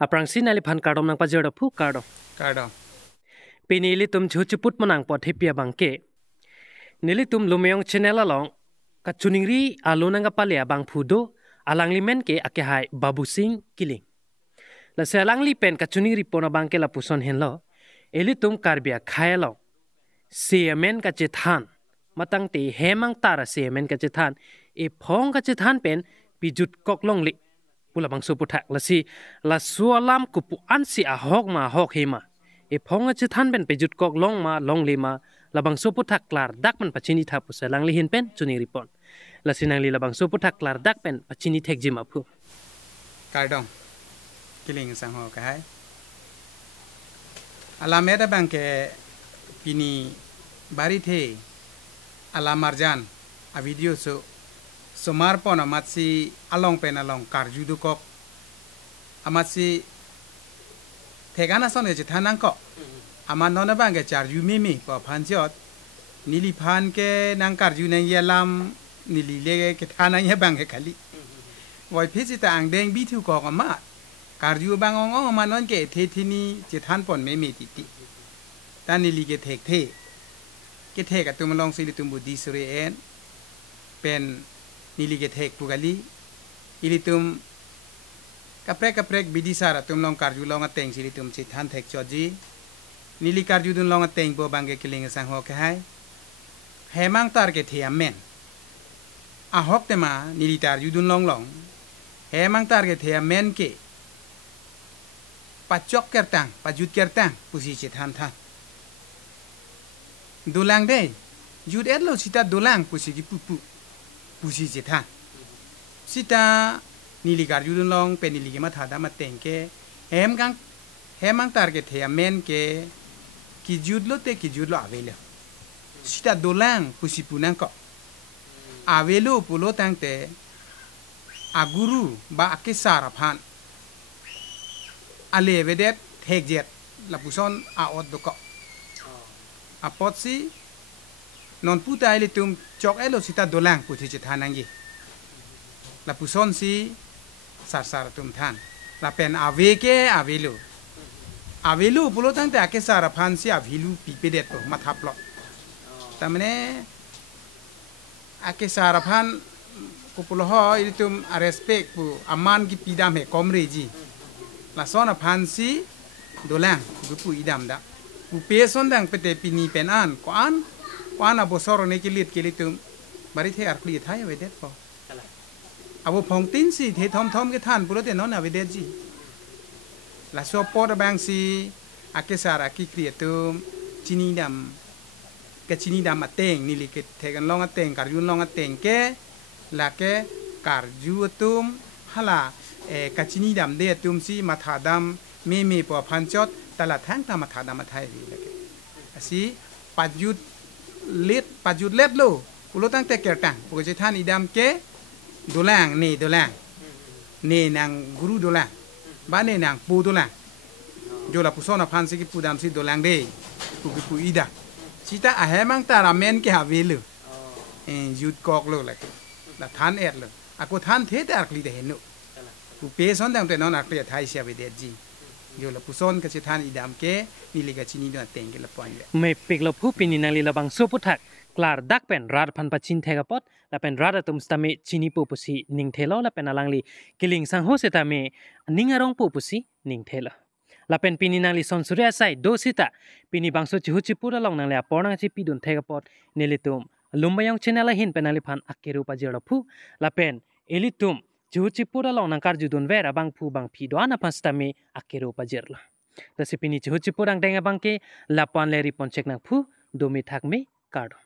aprang sinali phan kardom nang pajero phu kardom pinili tum chuchuput manang pothipia bangke nili tum lumeyong channel along ka chuningri alunanga palia bang phudo alangli men ke ake hai babu singh kiling la selangli pen ka chuningri pona bangke la puson henlo eli tum karbia khaelo semen ka chethan matang te hemang tara semen ka chethan e phong ka chethan pen pijut koklong li pula bang suputhak lasi la sualam kupu ansi a hok ma hok hema e phong ka chethan pen pijut koklong ma long le ma labang suputhak klar dak man pachini tha pu selangli hin pen chuni ripon lasi nangli labang suputhak klar dak pen pachini thek jima phu kardong kiling sang ho kai alameda bangke pini bari the ala marjan a video so somar pona matsi along pen along karjudu kok amatsi thegana sone je thanang ko aman nona bangke charju mimi ko phanjot nili phan ke nang karju nang yalam nili le ke thanang ya bangke khali wai phisi ta ang deng bi thu ko ma karju bangong ong ma non ke the thini je than pon me me ti ti ta nili ke thek the ke thek ka tum long sili tum budi sure en pen nili ke thek pugali ili tum kaprek bidisara tum long karju long ateng sili tum chi than thek choji nili karju dun long ateng bo bangge kiling sang ho ke hai hemang tar ke thiam men a hok te ma nili tar ju dun long hemang tar ke thiam men ke pachok kertang pajut kertang pusi chi than than dulang de jud et lo sita dulang pusi ki pupu pusi chi than sita nili karju dun long pe nili ke ma tha da ma teng ke hemang tar ke thiam men ke ki judlo te ki judlo avelo sita dolang pusi punang ko avelo pulo tangte aguru ba akisara phan ale vedet thekjet la puson a od doko apotsi non puta ile tum chok elo sita dolang puthi che thanangi la puson si sar tum than la pen aveke avelo avelu pulo tangte ake sara phansi avilu pipedet to mathaplo tamne ake sara phan ko pulo ho ilitum respect pu aman ki pidam he komreji la sona phansi dolang gupu idam da pu peson dang pete pini penan ko an abosoro ne kilit kilitum bari the arkli thai vedet po abo phongtin si the thom ke than pulo te non avedet ji la so por bang si akesara ki creatum chini dam ateng nili ke thegan long ateng karjun long ateng ke la ke karju tum hala ka chini dam de tum si matha dam me po phanchot tala thang ta matha dam thai ri la ke asi pajut let lo ulo tang te kertang ko je than idam ke dolang ne nang guru dolang bane nang pu dolang jola pusona phansi ki pudam si dolang de pu ida sita a hemang tara men ke havelu jut kok lo la than et lo ako than the ta akli de henu pu pe son dang te non akli thai sia ve de ji jola puson ka si than idam ke nili ga chini do teng ke la pon ye me pik lo phu pini nali labang suputhak klar dak pen rad phan pachin thega pot la pen rad atum stame chini pu pusi ning thelo la pen alangli kiling sang ho setame ningarong pu pusi ning thela la pen pini nangli son surya sai do sita pini bangso chihuchi pura long nang la porna chi pidun thega pot nelitum lumbayong channel hin penali phan akeru pa jero phu la pen elitum chihuchi pura long nang karju dun vera bang phu bang phi do ana pastame akeru pa jerla tasi pini chihuchi purang denga bangke la pan leri pon chek nang phu domi thak me kardo